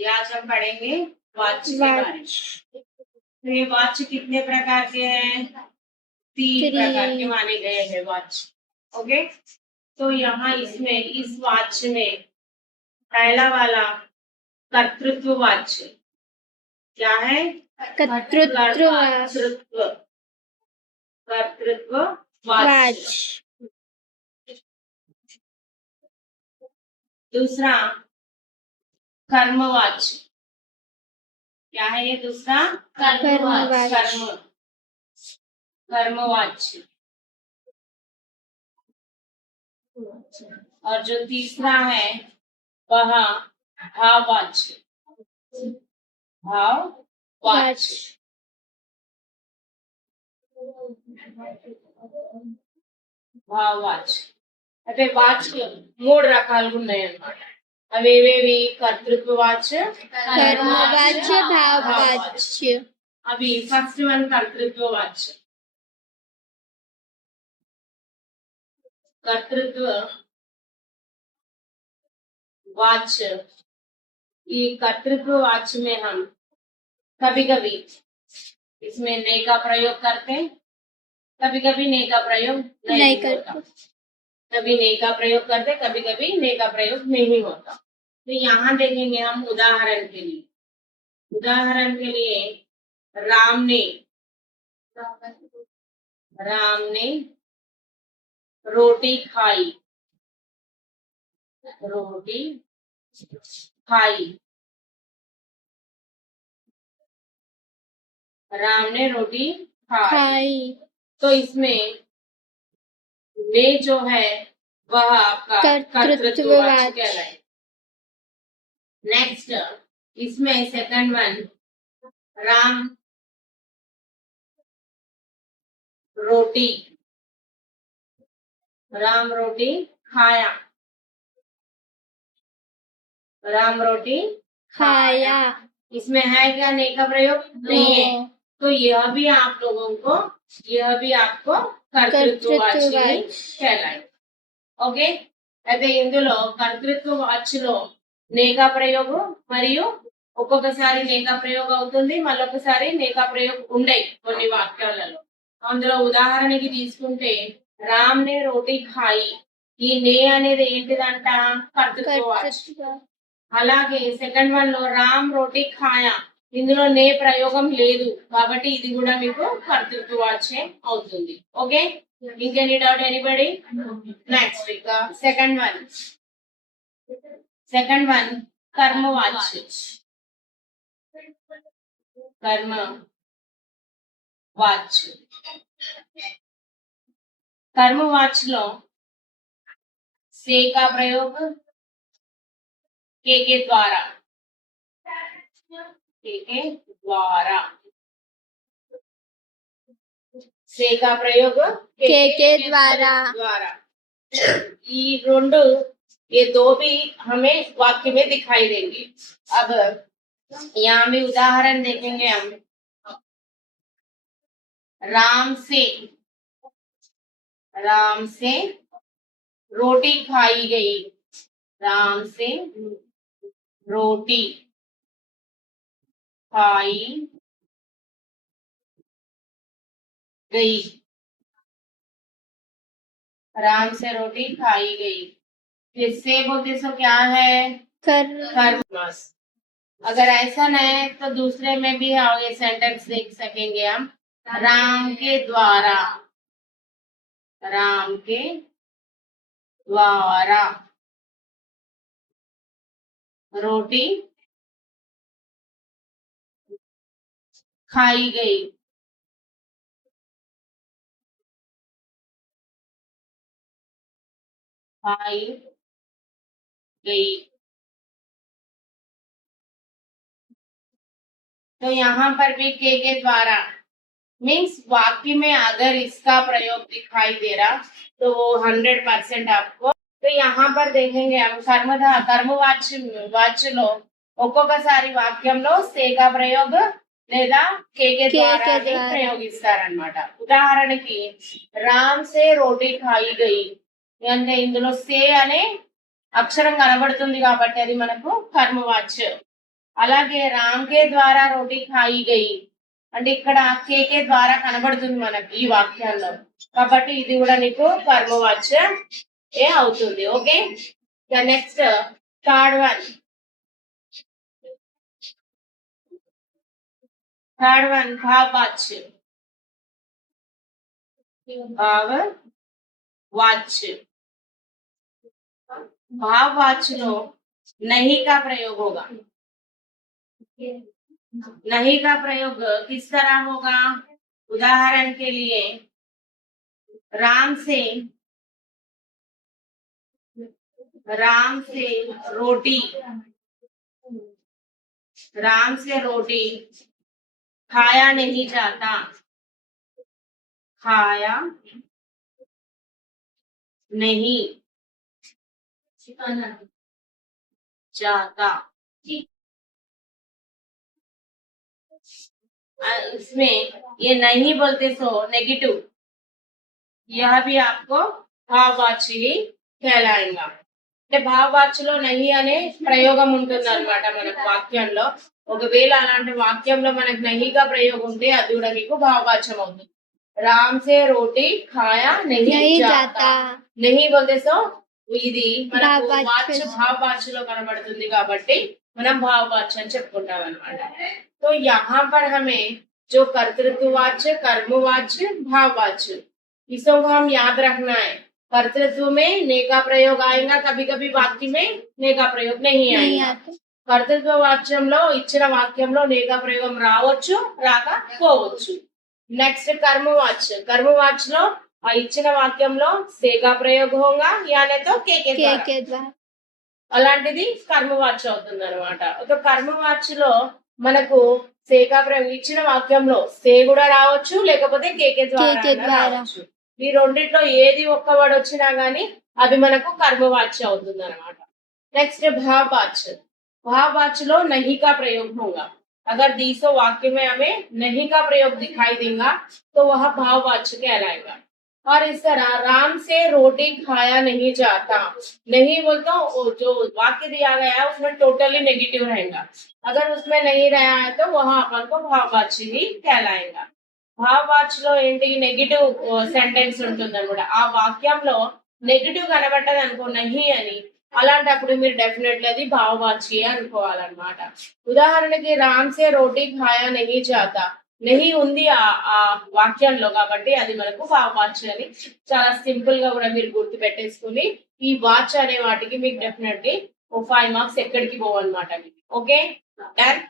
ये आज हम पढ़ेंगे वॉच के बारे में। तो ये वॉच कितने प्रकार के हैं? 3 प्रकार के माने गए हैं वॉच। ओके, तो यहाँ इसमें इस वॉच में पहला वाला कर्तृत्व वॉच क्या है? कर्तृत्व वॉच। दूसरा कर्म वॉच। क्या है ये दूसरा? कर्म वॉच। और जो तीसरा है वह भाव वॉच। అంటే వాచ్ 3 రకాలుగా ఉన్నాయి అన్నమాట. అవేవేవి? కర్తృత్వ వాచ్, కర్మ వాచ్, భావ వాచ్. అవి ఫస్ట్ వన్ కర్తృత్వ వాచ్. कर्तृत्व वाच. ये कर्तृत्व वाच में हम कभी कभी इसमें ने का प्रयोग करते हैं, कभी कभी ने का प्रयोग नहीं करते. कभी ने का प्रयोग करते, कभी कभी ने का प्रयोग नहीं होता. तो यहाँ देखेंगे हम उदाहरण के लिए. उदाहरण के लिए राम ने रोटी खाई. राम ने रोटी खाई. तो इसमें ने जो है वह आपका कर्तृत्ववाची कहलाए. नेक्स्ट इसमें सेकंड वन राम रोटी खाया. इसमें है क्या ने का प्रयोग? नहीं है. तो यह भी आपको कर्तृत्ववाची कहलाए. ఓకే, అయితే ఇందులో కర్తృత్వ వాచ్లో నేకా ప్రయోగం మరియు ఒక్కొక్కసారి నేకా ప్రయోగం అవుతుంది, మళ్ళొకసారి నేకా ప్రయోగం ఉండయి కొన్ని వాక్యాలలో. అందులో ఉదాహరణకి తీసుకుంటే రామ్ నే రోటీ ఖాయి. ఈ నే అనేది ఏంటిదంట? కర్తృత్వ వాచ్. అలాగే సెకండ్ వన్ లో రామ్ రోటీ ఖాయా, ఇందులో నే ప్రయోగం లేదు కాబట్టి ఇది కూడా మీకు కర్తృత్వ వాచే అవుతుంది. ఓకే, ఇంకెనీ డౌట్ ఎనీబడి? నెక్స్ట్ ఇక సెకండ్ వన్ కర్మ వాచ్. కర్మ వాచ్ లో से का प्रयोग के द्वारा. से का प्रयोग के द्वारा. ये రెండు ये दो भी हमें वाक्य में दिखाई देंगे. अब यहाँ भी उदाहरण देखेंगे हम. राम से रोटी खाई गई. राम से रोटी खाई गई. राम से रोटी खाई गई. फिर से बोलते सो क्या है? कर्म. अगर ऐसा नहीं है तो दूसरे में भी आगे सेंटेंस देख सकेंगे हम. राम के द्वारा रोटी खाई गई. तो यहाँ पर भी के द्वारा मीन्स वाक्य में अगर इसका प्रयोग दिखाई दे रहा तो वो 100% आपको. तो यहाँ पर देखेंगे हम कर्म వాచ్లో ఒక్కొక్కసారి వాక్యంలో సేగా ప్రయోగ లేదా కేకే ద్వారా ప్రయోగిస్తారన్నమాట. ఉదాహరణకి రామ్ సే రోటీ ఖాయి గయి అంటే ఇందులో సే అనే అక్షరం కనబడుతుంది కాబట్టి అది మనకు కర్మ వాచ్. అలాగే రామ్ కే ద్వారా రోటీ ఖాయి గయి అంటే ఇక్కడ కేకే ద్వారా కనబడుతుంది మనకి ఈ వాక్యాల్లో, కాబట్టి ఇది కూడా నీకు కర్మవాచ్యం ఏ అవుతుంది. ఓకే, నెక్స్ట్ థర్డ్ వన్ భావవాచ్య. भाववाच्य लो नहीं का प्रयोग होगा. नहीं का प्रयोग किस तरह होगा? उदाहरण के लिए राम से रोटी खाया नहीं जाता. खाया नहीं जाता. इसमें ये नहीं बोलते सो नेगेटिव, यह भी आपको भाववाच्य ही कहलाएगा. అంటే భావవాచ్యలో నహి అనే ప్రయోగం ఉంటుంది అనమాట మనకు వాక్యంలో. ఒకవేళ అలాంటి వాక్యంలో మనకు నహిగా ప్రయోగం ఉంటే అది కూడా మీకు భావవాచ్యం అవుతుంది. రామ్ సే రోటీ ఖాయా నహీ జాతా. నహీ బోల్తే సో ఇది మనకు వాచ్య భావవాచ్యలో కనబడుతుంది కాబట్టి మనం భావవాచ్య అని చెప్పుకుంటాం అనమాట. तो यहाँ पर हमें जो कर्तृत्ववाच्य, कर्मवाच्य, भाववाच्य, इसको हम याद रखना है. कर्तृत्व में ने का प्रयोग आएगा, कभी कभी वाक्य में ने का प्रयोग नहीं आएगा. कर्तृत्व వాక్యంలో ఇచ్చిన వాక్యంలో ने का ప్రయోగం రావచ్చు, రాకపోవచ్చు. నెక్స్ట్ కర్మవాచ్యలో ఆ ఇచ్చిన వాక్యంలో से का प्रयोग होगा या नहीं तो के ద్వారా, అలాంటిది కర్మవాచ్య అవుతుంది అనమాట. ఒక కర్మవాచ్యలో మనకు సేకా ప్రయోగం ఇచ్చిన వాక్యంలో సే కూడా రావచ్చు, లేకపోతే కేకే ద్వారా రావచ్చు. ఈ రెండిట్లో ఏది ఒక్క వర్డ్ వచ్చినా గానీ అది మనకు కర్మవాచ్య అవుతుంది అనమాట. నెక్స్ట్ भाववाच्य लो नहीं का प्रयोग होगा. अगर दीसो वाक्य में हमें नहीं का प्रयोग दिखाई देगा तो वह भाववाच्य कहलाएगा. और इस तरह राम से रोटी खाया नहीं जाता. नहीं बोलता जो वाक्य दिया गया है उसमें टोटली नेगेटिव रहेगा. अगर उसमें नहीं रहा है तो वह अपन को भाववाच्य ही कहलाएगा. భావవాచ్యలో ఏంటి నెగటివ్ సెంటెన్స్ ఉంటుంది అనమాట. ఆ వాక్యంలో నెగటివ్ కనబడ్డది అనుకో నహి అని, అలాంటప్పుడు మీరు డెఫినెట్లీ అది భావవాచ్యే అనుకోవాలన్నమాట. ఉదాహరణకి రామ్ సే రోటీ ఖాయా నహీ జాతా, నెహి ఉంది ఆ వాక్యంలో కాబట్టి అది మనకు భావవాచ్య అని చాలా సింపుల్ గా కూడా మీరు గుర్తు పెట్టేసుకుని ఈ వాచ్ అనే వాటికి మీకు డెఫినెట్లీ 5 మార్క్స్ ఎక్కడికి పోవన్నమాట. Okay, done.